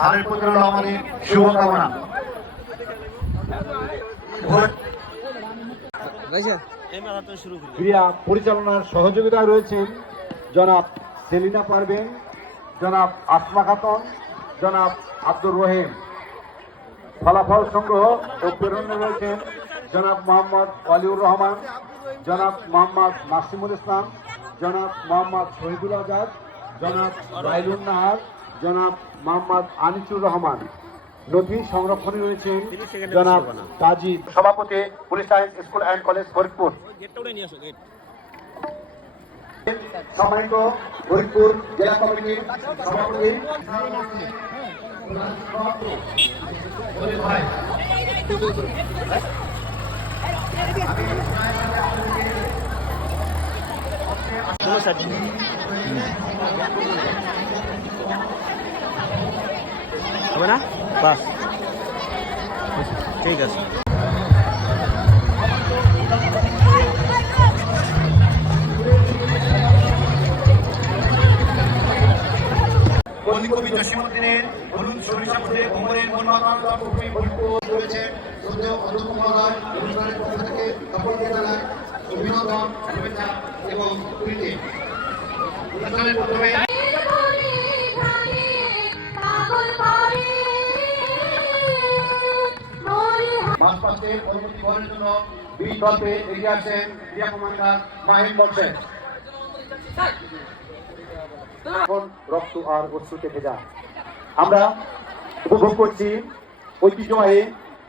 তাদের প্রতি রইল আমাদের শুভকামনা। ক্রীড়া পরিচালনার সহযোগিতায় রয়েছেন জনাব সেলিনা পারবেন, জনাব আসমা খাতুন, জনাব আব্দুর রহিম। ফলাফল সংগ্রহ ও প্রেরণে রয়েছেন জনাব মোহাম্মদ ওয়ালিউর রহমান, জনাব মোহাম্মদ নাসিমুল ইসলাম, জনাব মোহাম্মদ শহীদুল আজাদ, জনাব রাইলুন নাহার, জনাব মোহাম্মদ আনিসুর রহমান। নথি সংরক্ষণে রয়েছেন জনাব কাজী সভাপতি police lines school and college Faridpur. সম্মানিত ফরিদপুর জেলা কমিটির সভাপতি হবে না? বাস ঠিক আছে। কবি জসীমউদ্দিনের হলুদ সরিষা ফুটে ভ্রমণের রয়েছে। অধ্যক্ষ মহোদয় অনুষ্ঠানের পক্ষ থেকে সকলকে জানাই অভিনন্দন, শুভেচ্ছা এবং প্রীতি। অনুষ্ঠানের প্রথমে মাসপাসের পরবর্তী গ্রহণের জন্য 20 দলকে এগিয়ে আসেন ক্রীড়া কমান্ডার মাহিন বলছেন। এখন রক্ত আর অশ্রুতে ভেজা আমরা উপভোগ করছি ঐতিহ্যবাহী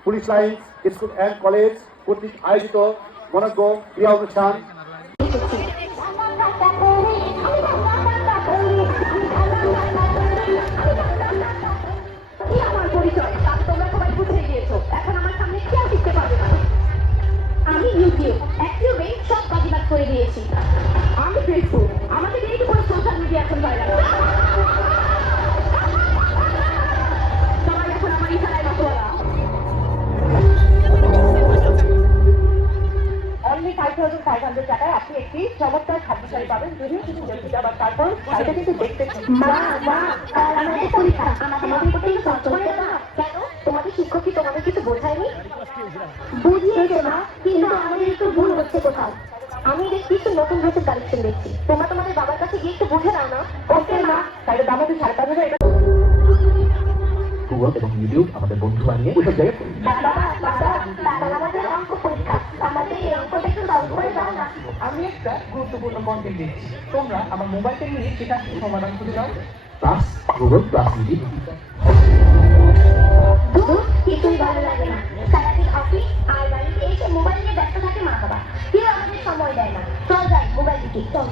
police lines school and college কর্তৃক আয়োজিত মনোজ্ঞ ক্রীড়া অনুষ্ঠান। আমি ইউটিউব অ্যাক্টিভে সব কাজবাজ করে দিয়েছি। আমি ফেসবুক, আমাদের এই কোনো সোশ্যাল মিডিয়া এখন ভাইরাল। সবাই এখন আমার ইশারায় মতোয়ারা। অনলি 5,500 টাকায় আপনি একটি চমৎকার খাদ্য শাড়ি পাবেন। যদিও কিছু দেখতে যাবার তারপর শাড়িটা কিন্তু দেখতে আমাদের পরীক্ষা আমাদের কেন তোমাদের শিক্ষক কি তোমাদের কিছু বোঝায়নি? বুঝিয়েছে না, কিন্তু আমাদের একটু ভুল হচ্ছে কোথাও। আমি দেখছি একটু নতুন ড্রেসের কালেকশন দেখছি। তোমরা তোমাদের বাবার কাছে গিয়ে একটু বুঝে নাও না। ওকে মা, তাহলে দাম হচ্ছে 5,500 এটা। গুগল এবং ইউটিউব আমাদের বন্ধু বানিয়ে ওইসব জায়গায় আমাদের অঙ্ক পরীক্ষা, আমাদের এই অঙ্কটা একটু দাম করে দাও না। আমি একটা গুরুত্বপূর্ণ কন্টেন্ট দিচ্ছি, তোমরা আমার মোবাইলটা নিয়ে সেটা সমাধান করে দাও। প্লাস গুগল প্লাস ইউটিউব কিছুই ভালো লাগে না। সারাদিন অফিস আর বাড়িতে এসে মোবাইল নিয়ে ব্যস্ত থাকে মা বাবা, কেউ আমাদের সময় দেয় না। চল যাই মোবাইল দিকে, চল।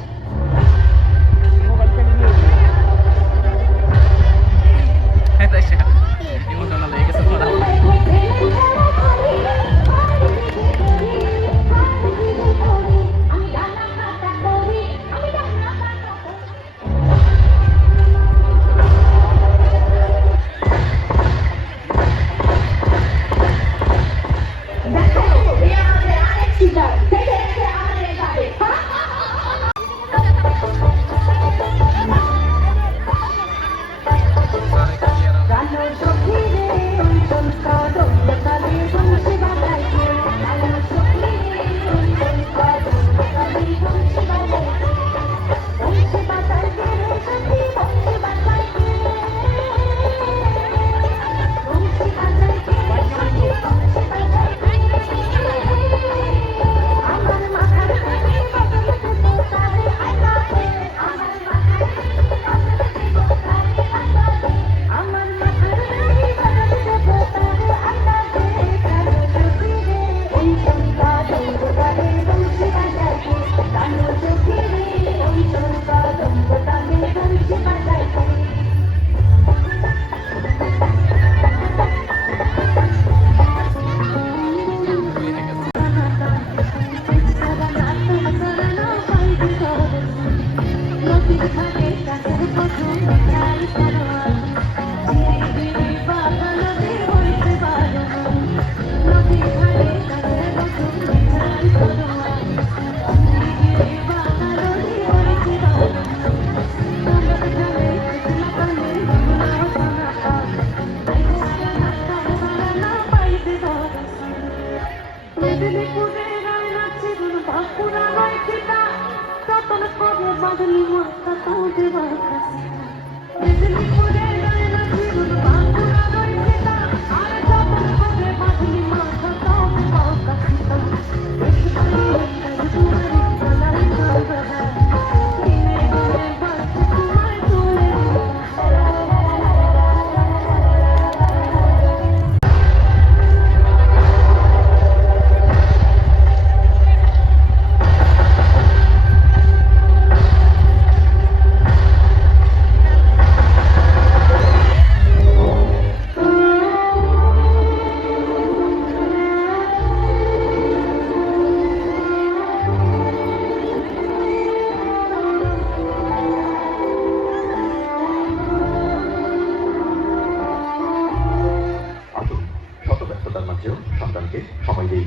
আসুন শত ব্যস্ততার মাঝেও সন্তানকে সময় দিই।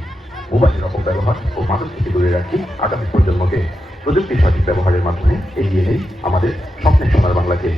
মোবাইলের অপব্যবহার ও মাদক থেকে দূরে রাখি আগামী প্রজন্মকে। প্রযুক্তির সঠিক ব্যবহারের মাধ্যমে এগিয়ে নেই আমাদের স্বপ্নের সোনার বাংলাকে।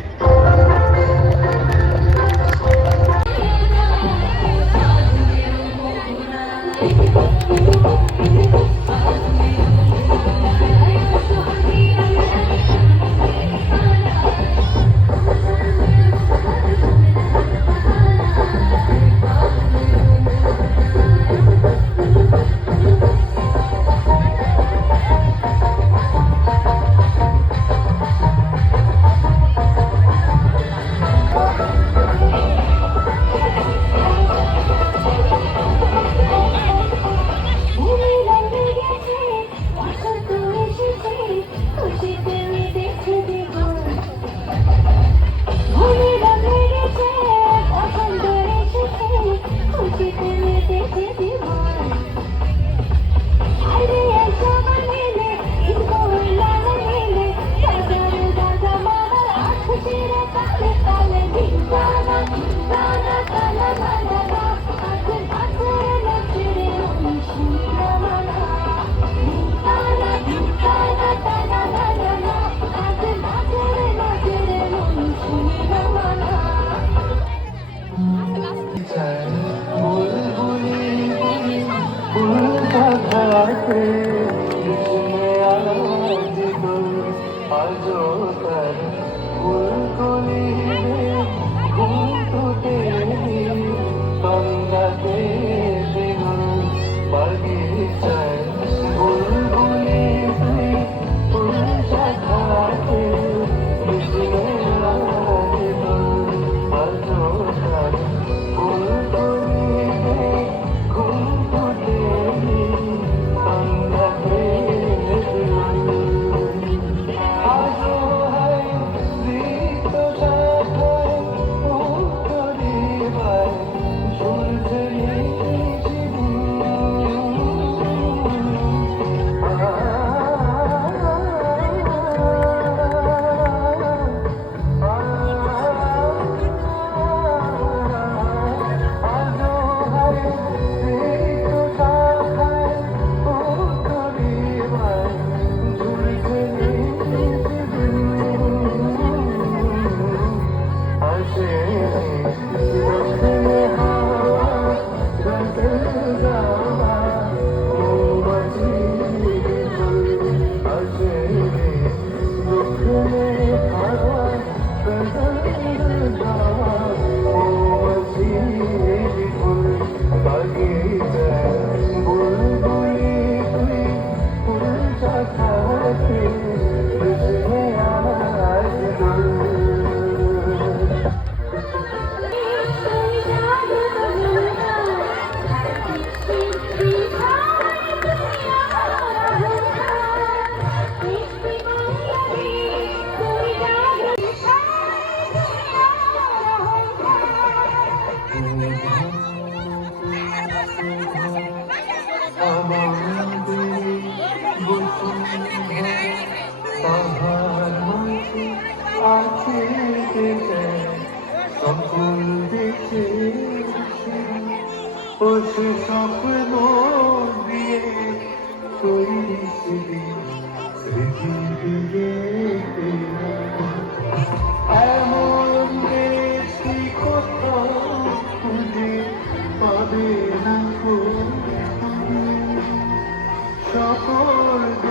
সকল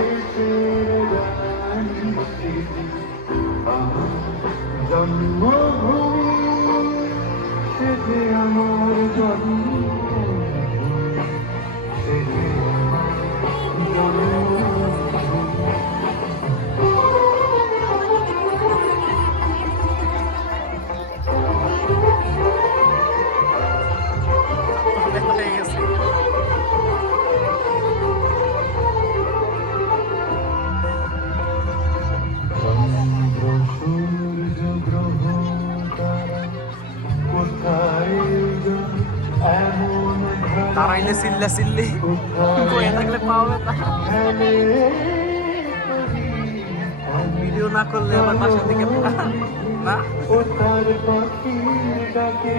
জন্মভূমি সে যে আমার জন্মভূমি সে যে আমার জন্মভূমি হয়ে গেছে চন্দ্র সূর্য গ্রহ তারা কোথায় যেন এমন তারাইলে চিল্লা চিল্লি বয়ে থাকলে পাওয়া খেলে ভিডিও না করলে আবার বাসা থেকে না ও তার পাখির ডাকে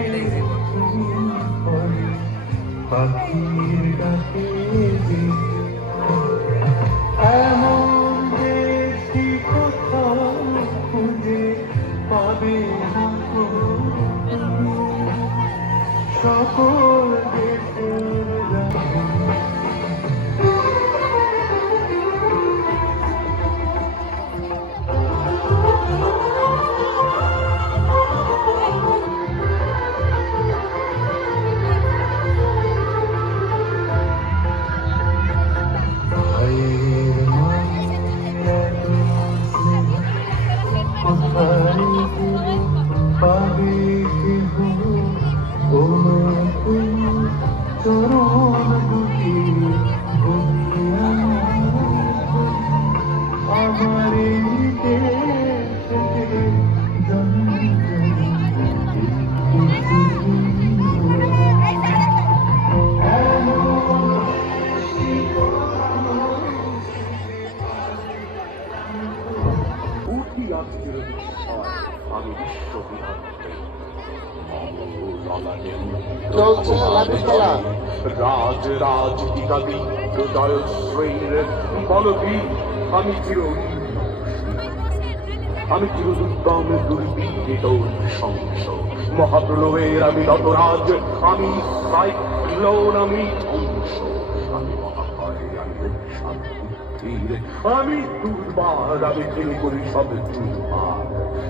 পাখির ডাকে এমন দেখি কোথাও খুঁজে পাবে না কো তুমি। সকল দেশের রানী ভাইয়ের মায়ের স্নেহ কোথায় গেলে পাবে কেহ ও তুমি চরণ দুটি বুঝিয়া আমার এই দেশে জন্ম উঠি আজকের বিষয় আমি বিশ্ববিহারে চলছে লাঠি খেলা। রাজ রাজ ইত্যাদি হৃদয় শ্রেণীর বলবি আমি আমি চিরদুর্গম দুর্বিনীত সংস মহাপ্রলয়ের আমি নটরাজ আমি সাইক্লোন আমি ধ্বংস আমি মহাভয় আমি শান্তির আমি দুর্বার আমি ফেল করি সব দুর্বার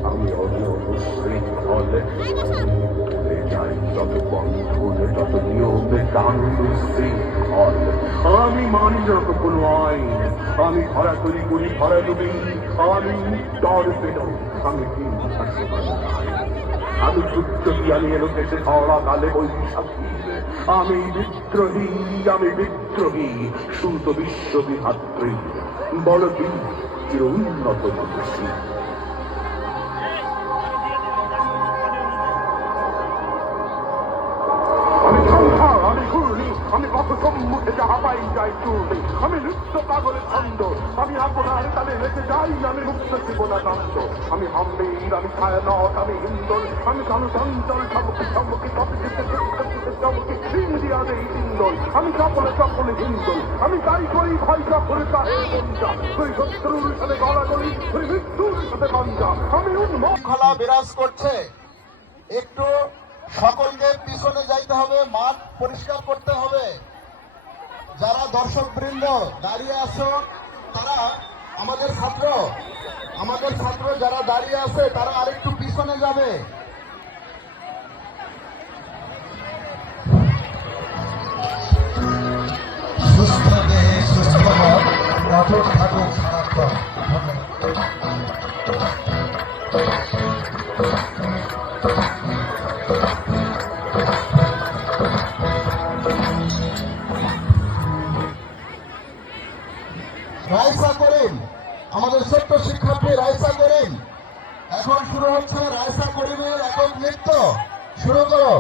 আমি অনিয়ম ভুলে যাই যত বন্ধন যত নিয়মে কানুন শৃঙ্খল আমি মানি যত কোনো আইন আমি ধরা তৈরি করি ধরা তুমি আমি ডর পেল আমি আমি যুদ্ধ আমি এলো দেশে ধরা কালে বৈশাখী আমি বিদ্রোহী সুত বিশ্ববিধাত্রী বড় বীর চির উন্নত মানুষী আমি ঘূর্ণি আমি কত সম্মুখে যাহা পাই যাই চূর্ণি আমি নৃত্য পাগলের ছন্দ আমি আপনার তালে রেখে যাই আমি মুক্ত জীবনানন্দ আমি হাম্বির আমি ছায়ানট আমি হিন্দল আমি কালো চঞ্চল সম্মুখী চমকি ইন্ডিয়া দেই ইন্দল আমি সকলে হিন্দল আমি তাই করি ভাই সকলে কাহে বঞ্জা তুই শত্রুর সাথে গলাগলি তুই মৃত্যুর সাথে পাঞ্জা আমি শৃঙ্খলা বিরাজ করছে। একটু সকলকে পিছনে যাইতে হবে, মাঠ পরিষ্কার করতে হবে। যারা দর্শক বৃন্দ দাঁড়িয়ে আছো তারা আমাদের ছাত্র যারা দাঁড়িয়ে আছে তারা আরেকটু পিছনে যাবে। সুস্থ দেহে সুস্থ মন, অটল থাকুক সারাক্ষণ। রাইসা করিম, আমাদের ছোট্ট শিক্ষার্থী রাইসা করিম, এখন শুরু হচ্ছে রাইসা করিমের একক নৃত্য। শুরু করো।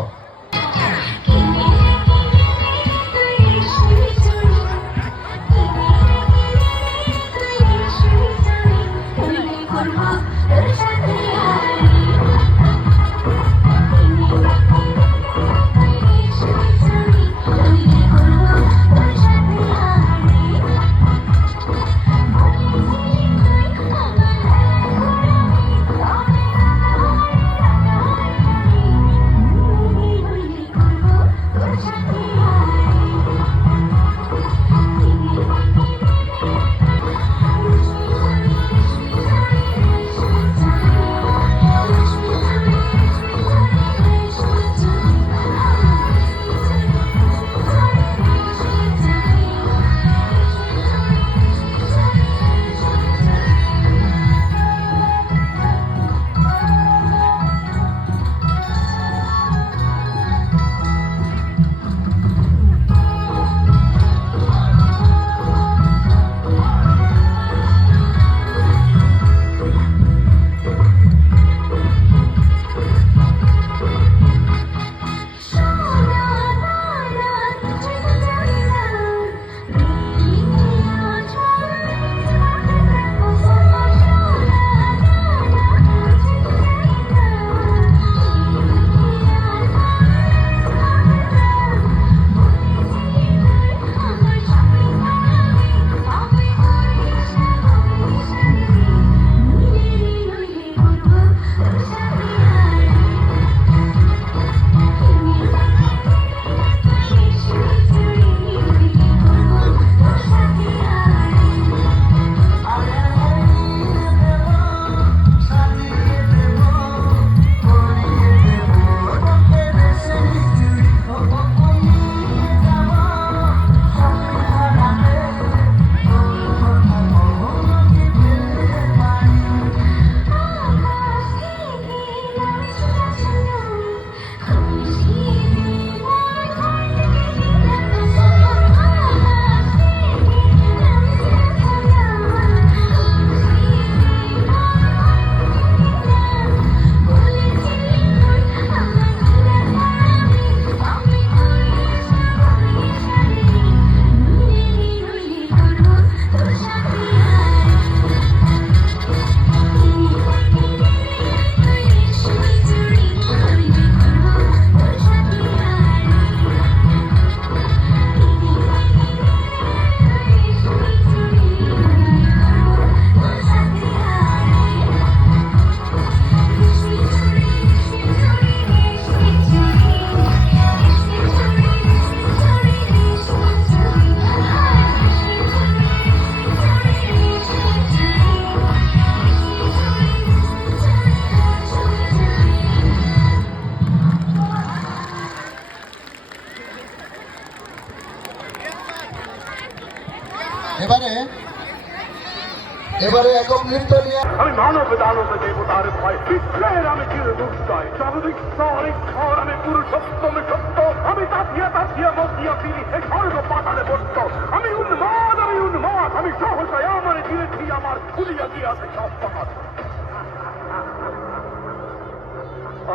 এবারে একক নৃত্য নিয়ে আমি মানব দানব দেবতার ভয় বিপ্লবের আমি চির দুর্জয় স্বাভাবিক স্বরিক স্বর আমি পুরুষোত্তম সত্য আমি তাথিয়া মতিয়া ফিরি এই স্বর্গ পাতালে বসত আমি উন্মাদ আমি সহসায় আমার দিয়েছি আমার খুলিয়া গিয়াছে সব পাত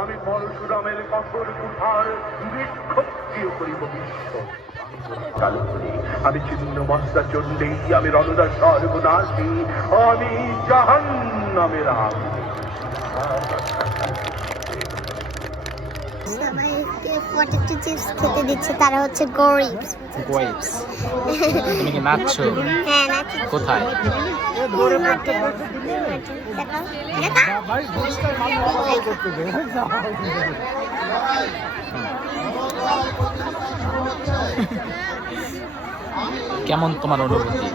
আমি পরশুরামের কঠোর কুঠার নিক্ষত্রিয় করিব বিশ্ব চালু করি আমি ছিন্ন মস্তা চণ্ডী আমি রণদার সর্বনাশী আমি জাহান্নামের আগুন সবাইকে পটেটো চিপস খেতে দিচ্ছে, তারা হচ্ছে গরিব। তুমি কি নাচছো? হ্যাঁ, নাচি। কোথায়? মাঠে। দেখাও, কেমন তোমার অনুভূতি?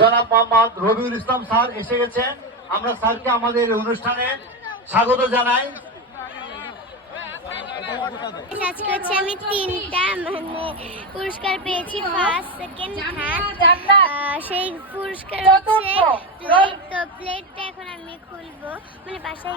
জনাব মোহাম্মদ রবিউল ইসলাম স্যার এসে গেছেন। আমরা স্যারকে আমাদের এই অনুষ্ঠানে স্বাগত জানাই। আজকে হচ্ছে আমি 3টা পুরস্কার পেয়েছি, ফার্স্ট, সেকেন্ড, থার্ড। সেই পুরস্কার হচ্ছে প্লেট। তো প্লেটটা এখন আমি খুলবো, মানে বাসায়